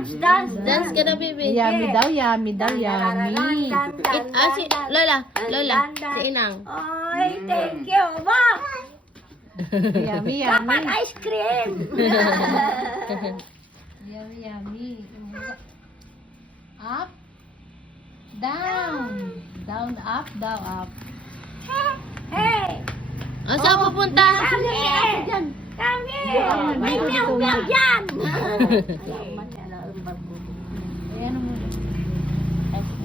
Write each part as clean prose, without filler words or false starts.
Dance, dance, Dance ka na, baby. Yummy daw, yummy daw, yummy. Si Lola, si Inang. Oy, thank you, Mom. Yummy, Dapat yummy. ice cream. Yummy, yummy. Up, down. Down, up, down, up. Hey, Saan pupunta? come here. Come here. May meow-meow dyan. Ayan mo.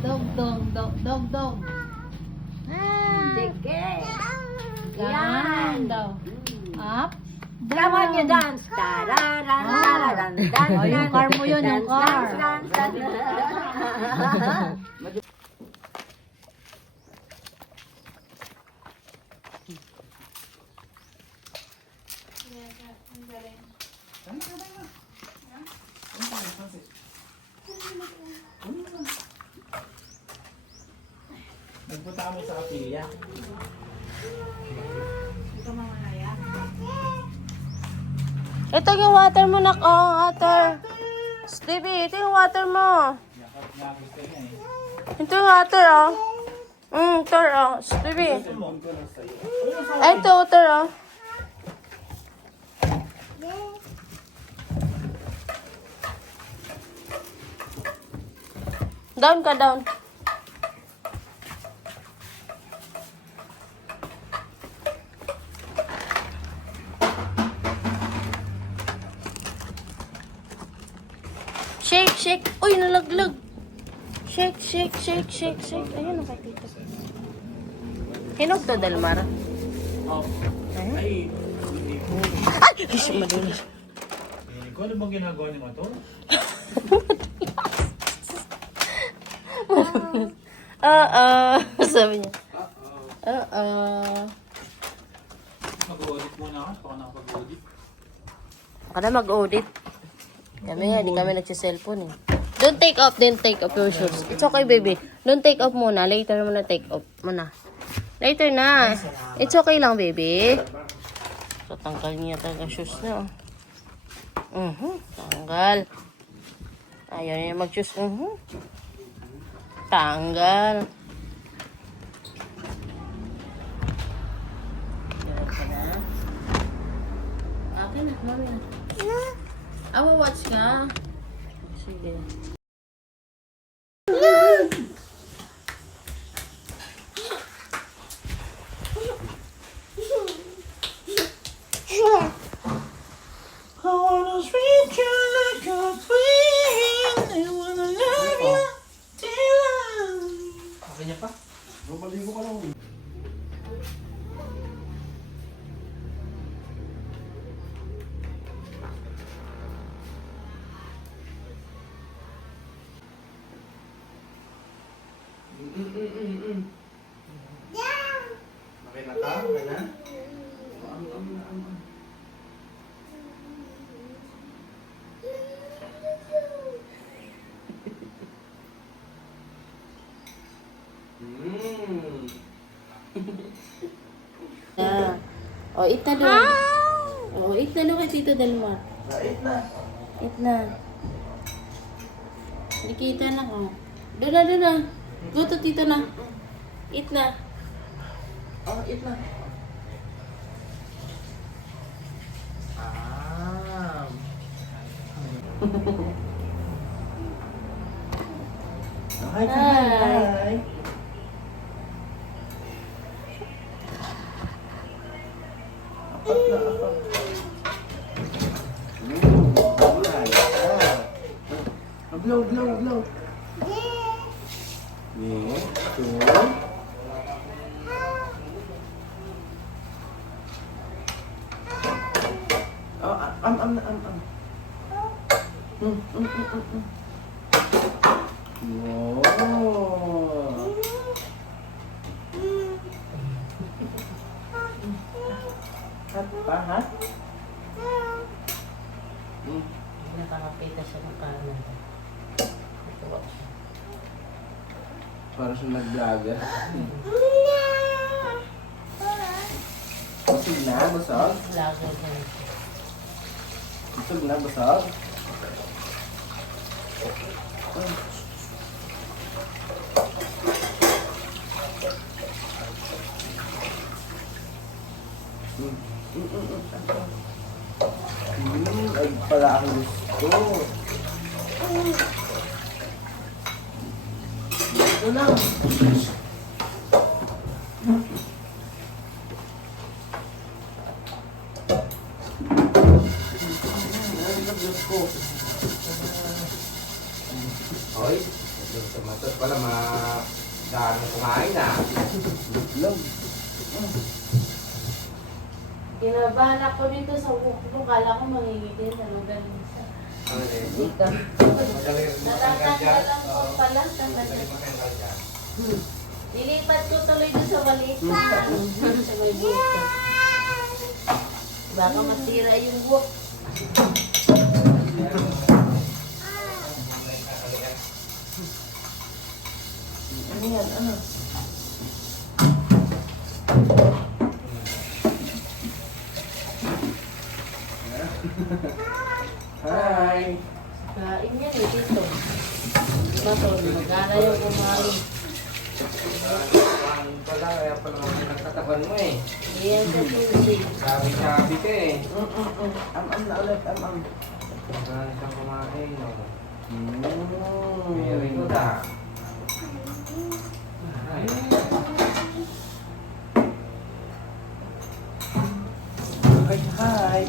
Dog, dog, dog, dog, dog. Sige. Down, daw. Up, Come on, you dance. Tararan, tararan, dance, Oh, yung car mo yun, yung car. dance, dance, dance. Nagpunta kami sa kapilya. Ito yung water mo, nak. Oh, water. Stevie, ito yung water mo. Gusto niya eh. Ito yung water, oh. Ito, oh. Stevie. Ay, ito, water, oh. Down ka, down. Shake, shake. Uy, nalaglag. Shake, shake, shake, shake, shake. Ayun, okay, tito. Hinog to, Dalmar. Oh. Ay, hindi po. Ay, ish, madulas. Kung ano bang ginagawa ni Mato? Sabi niya. Mag-audit muna ako. Baka nakapag-audit. Baka na mag-audit. Kami nga, di kami nagsiselfone eh. Don't take off, then take off your shoes. It's okay, baby. Don't take off muna. Later mo na take off muna. Later na. It's okay lang, baby. So, tanggal niya talaga shoes niya. Tanggal. Ayaw niya mag-shoes. Tanggal. Diyan ka na. Akin na, mami. Watch ka. Sige. I wanna treat you like a queen. I wanna love you till okay niya pa? Maligo ka lang. Okay na ka? Okay na? Eat na doon. Eat na doon kay Tito Dalmar. Eat na. Eat na. Nakita na ko. Doon na. Go to Tito na. Eat na. Eat na. Hi. Hi. Blow. Yeah, two. Wow. Hot pa, ha? Nakakapita siya ng kanan. Para siya nag-vlogger. Busog na, busog. Vlogger na. Busog na, busog. Ay, pala ang gusto. Ito lang. Hoy, tomato pala daan kumain na. Lang. Kinabahan ako dito sa buklo. Kala ko mangingiti. Ano ganun sa... Ano eh? Ika. Magaling Natatanggal lang ko pala. Magaling matanggal ka. Lilipat ko tuloy doon sa maliit na sa may buko. Baka masira yung buhok. Ano yan? Ano? Hi! Kain yan eh dito. Matol, magana yung kumain. Ano pala, kaya pala nagtatapan mo eh. Iyan sa susi. Sabi ka eh. Am na ulit, am. Saan siyang kumain, no? Mm. Very good ah. Ay. Hi, hi!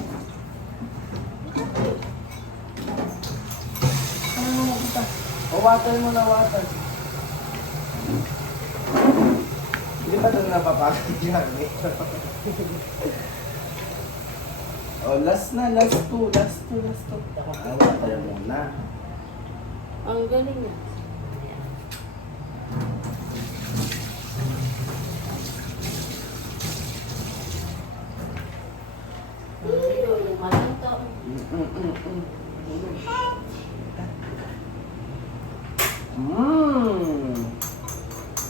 Ano mo kita? O, water mo na water. Hindi pa doon napapakit yan eh. Oh, last two. Water muna. Ang galing yan. Yung malinto.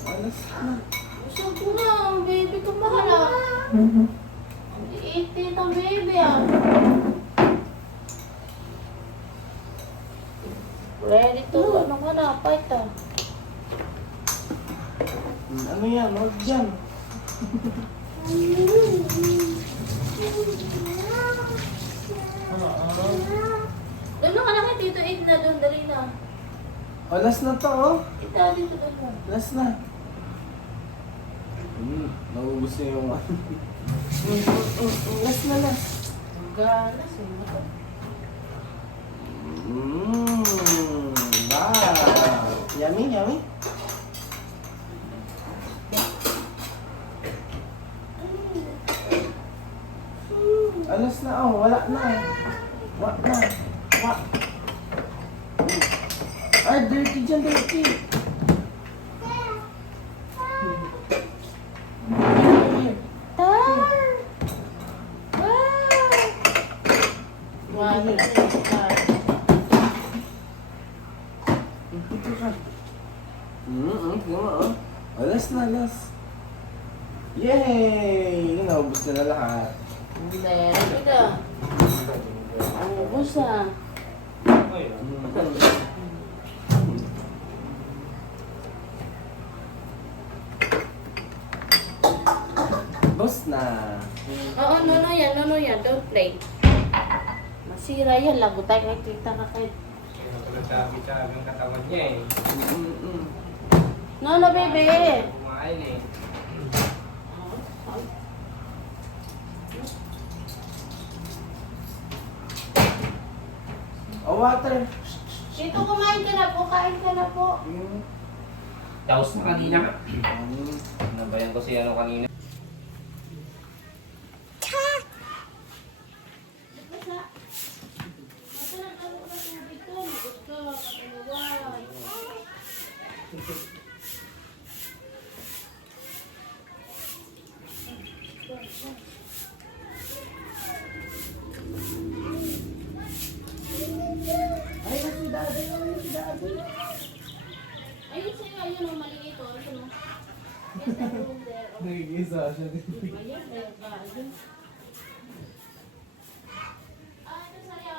Alas na. Gusto ko na, ang baby ko mahala. Iitin ang baby ah. Ready to, ano ka na, fight ah. Ano yan? Huwag dyan. Doon ka na kay Tito Ed na doon, dali na. Oh, last na to, oh. Ito, dito doon mo. Last na. Naubos niya yung ano. Last na. Ang ganas eh. Wow. Yummy. Alas na, oh. Wala na. Ay, dirty dyan, dirty. Wow, ano ka? Ito ka. Tingnan mo, oh. Alas na. Yay! Naubos na lahat. Very good. Ang ubos ah. Boss na. Oo, no yan. Don't play. Masira yan. Lago tayo kay Tita ka kay... Kaya pala sabi ang katawan niya eh. No, baby. Kumain eh. Oh, water. Dito kumain ka na po. Kain ka na po. Daos na kanina ka. Nabayan ko si ano kanina. Ayun sa'yo, ayun ang maliit o. Ayun o. Yes, the room there. Nagigisa siya din. Ayun, there ka. Ayun. Ito sa'yo.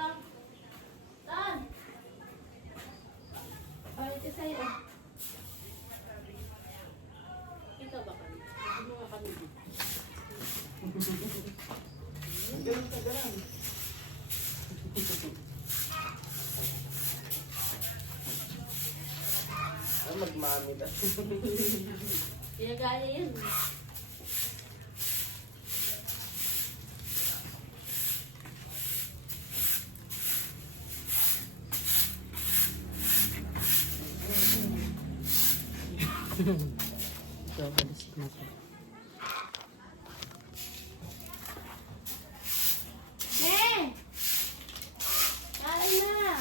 Tan! sa'yo. Ikaw ba kami? Ano nga kami? Magmami na. Ginagaya yun. So, balisik na to. Kain na.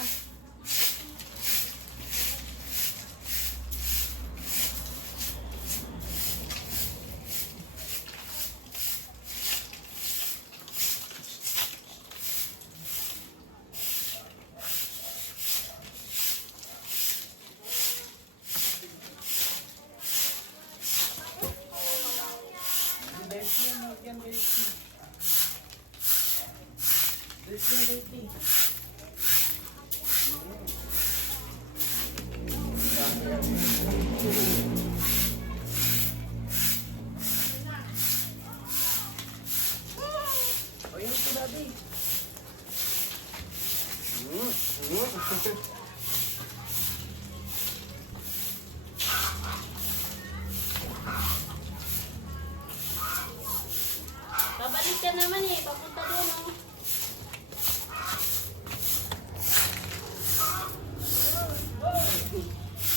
Babalik ka naman eh. Papunta doon oh.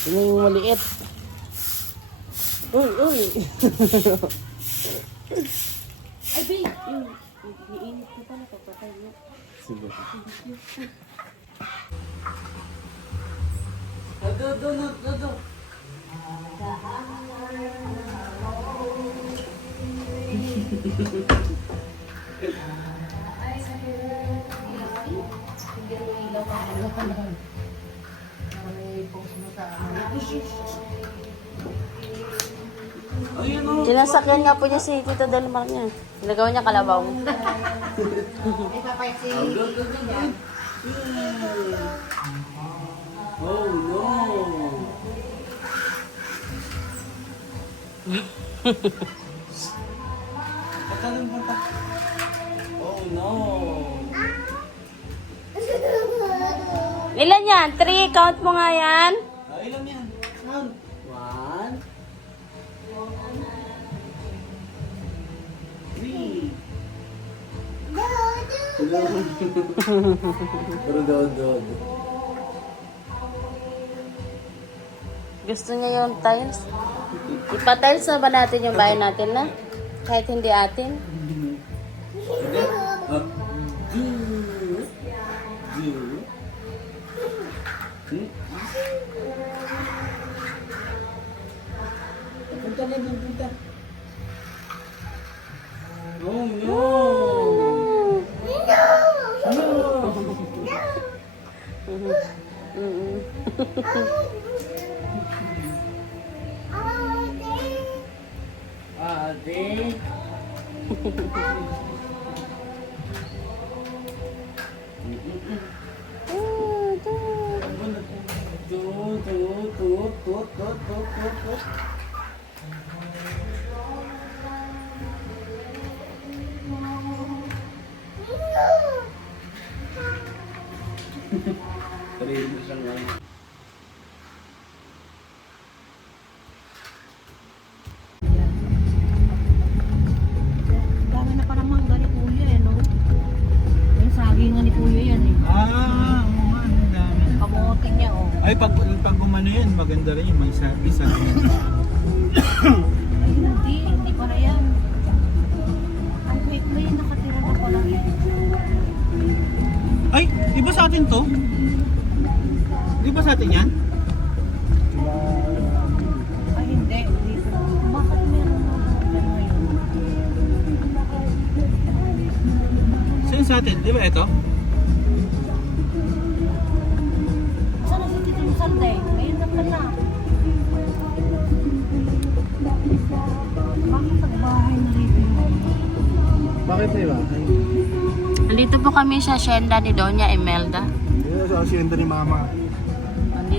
Yun yung maliit. Uy, uy. Ay, babe. Iinit ko pala. Papatay mo. Sige. Do. Sinasakyan nga po niya si Tito Delmar niya. Ginagawa niya kalabaw. Oh no. Oh no. Ilan yan? 3? Count mo nga yan. Ilan yan? Count. 1, 3. Pero do. Gusto niya yung tiles. Ipa-tiles na ba natin yung bahay natin na? Kahit hindi atin. Punta na doon, punta. Oh no! Ate. Tut. Sarili siyang ano. Dami na parang mangga ni Kuya eh, no? Yung saging nga ni Kuya yan eh. Ah, oo nga, ang dami. Kamutin niya oh. Ay, pag umano yun, maganda rin yung may isa rin. Ay hindi para yan. Ay may nakatira na pala. Ay, di ba sa atin to? Di ba sa atin yan? Ay hindi. Dito. Bakit meron na ngayon? Saan sa atin? Di ba ito? Sana si Tito Sunday? Ngayon na pala. Bakit nagbahay na rito? Bakit di ba? Nandito po kami sa hacienda ni Doña Imelda. Sa asyenda ni Mama. Nandito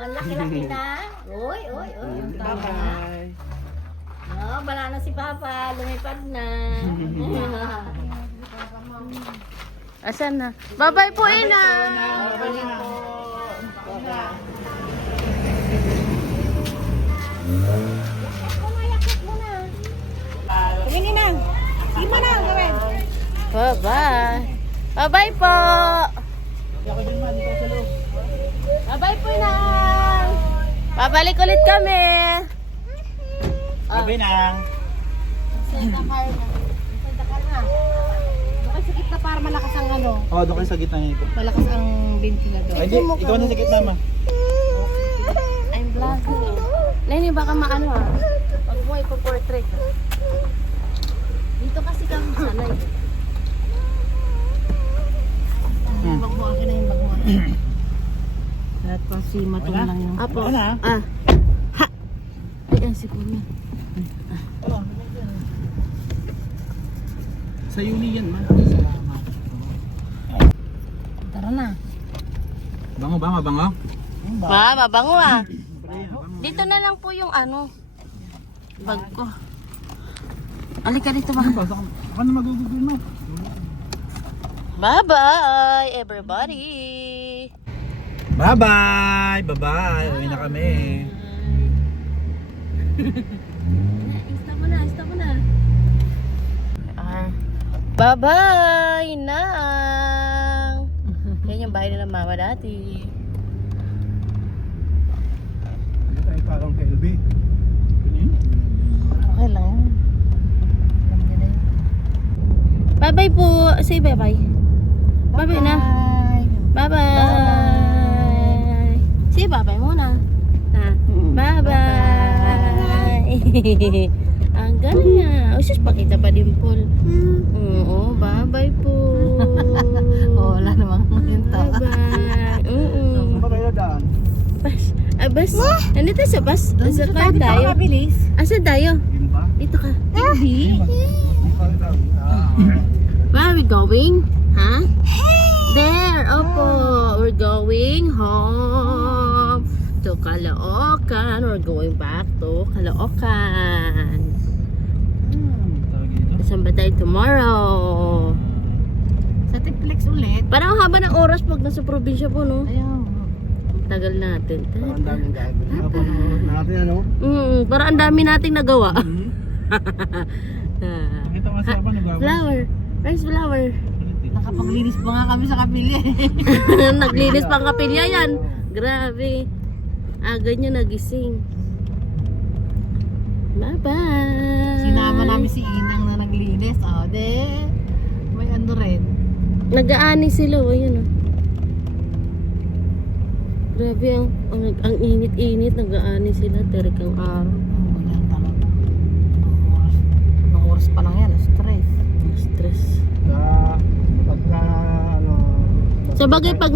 Malaki-laki na. Uy. Bye-bye. No, wala na si Papa. Lumipad na. Asan na? Bye-bye po, Ina. Bye-bye. Bye-bye po. Bye-bye po, Inang. Babalik ulit kami. Sabi na. Doon sa gitna para malakas ang ano. Oh, doon kayo sa gitna nito. Malakas ang ventilador. Ay, hindi. Ikaw na sa gitna, ma. I'm vlogging. Lenny, baka maano ah. Pag mo ipo-portrait. Dito kasi kami sanay. Yung bag mo, akin na yung bag mo. At kasi matulong lang yung... Apo. Wala. Ah. Ha! Ayan si Puna. Sa uni yan, ma. Salamat. Tara na. Bango ba? Mabango? Ma, mabango ah. Dito na lang po yung ano. Bag ko. Alika dito ba? Ako na magugugol mo. Bye-bye, everybody. Bye-bye! Bye-bye! Uwi na kami. Insta mo na. Bye-bye, Nang. Yan yung bahay nila mama dati. Hindi tayo parang kay LB. Okay lang yan. Bye-bye po. Say bye-bye. Bye-bye na. Bye-bye. Say bye-bye muna. Ha? Bye-bye. Ang galing nga. O, sus, pakita pa din, Paul. Oo, bye-bye po. Oo, wala namang yun to. Bye-bye. Saan ba tayo daan? Bas. Bas. Nandito sa bus. Sa car Dito ka tayo. mabilis. Asan tayo? Yun ba? Dito ka. Hindi. Where are we going? Huh? There. Opo. We're going home to Caloocan. We're going back to Caloocan. Tawag dito. Saan ba tayo tomorrow? Sa Tiplex ulit. Parang ang haba ng oras pag nasa probinsya po, no? Ayaw. Ang tagal natin. Ang daming gagawin. Tapos natin ano? Parang ang dami nating nagawa. Nakita mo sa apa nagbawas? Flower. Where's flower? Nakapaglinis pa nga kami sa kapilya. Naglinis pang kapilya yan. Grabe. Aga niya nagising. Bye-bye. Sinama namin si Inang na naglinis. O, may ano rin. Nag-aani sila. O, yun o. Grabe ang init-init. Nag-aani sila. Terik ang araw. Wala talaga. Ang oras pa lang yan. Stress. Stress. Pagka ano Sa bagay pag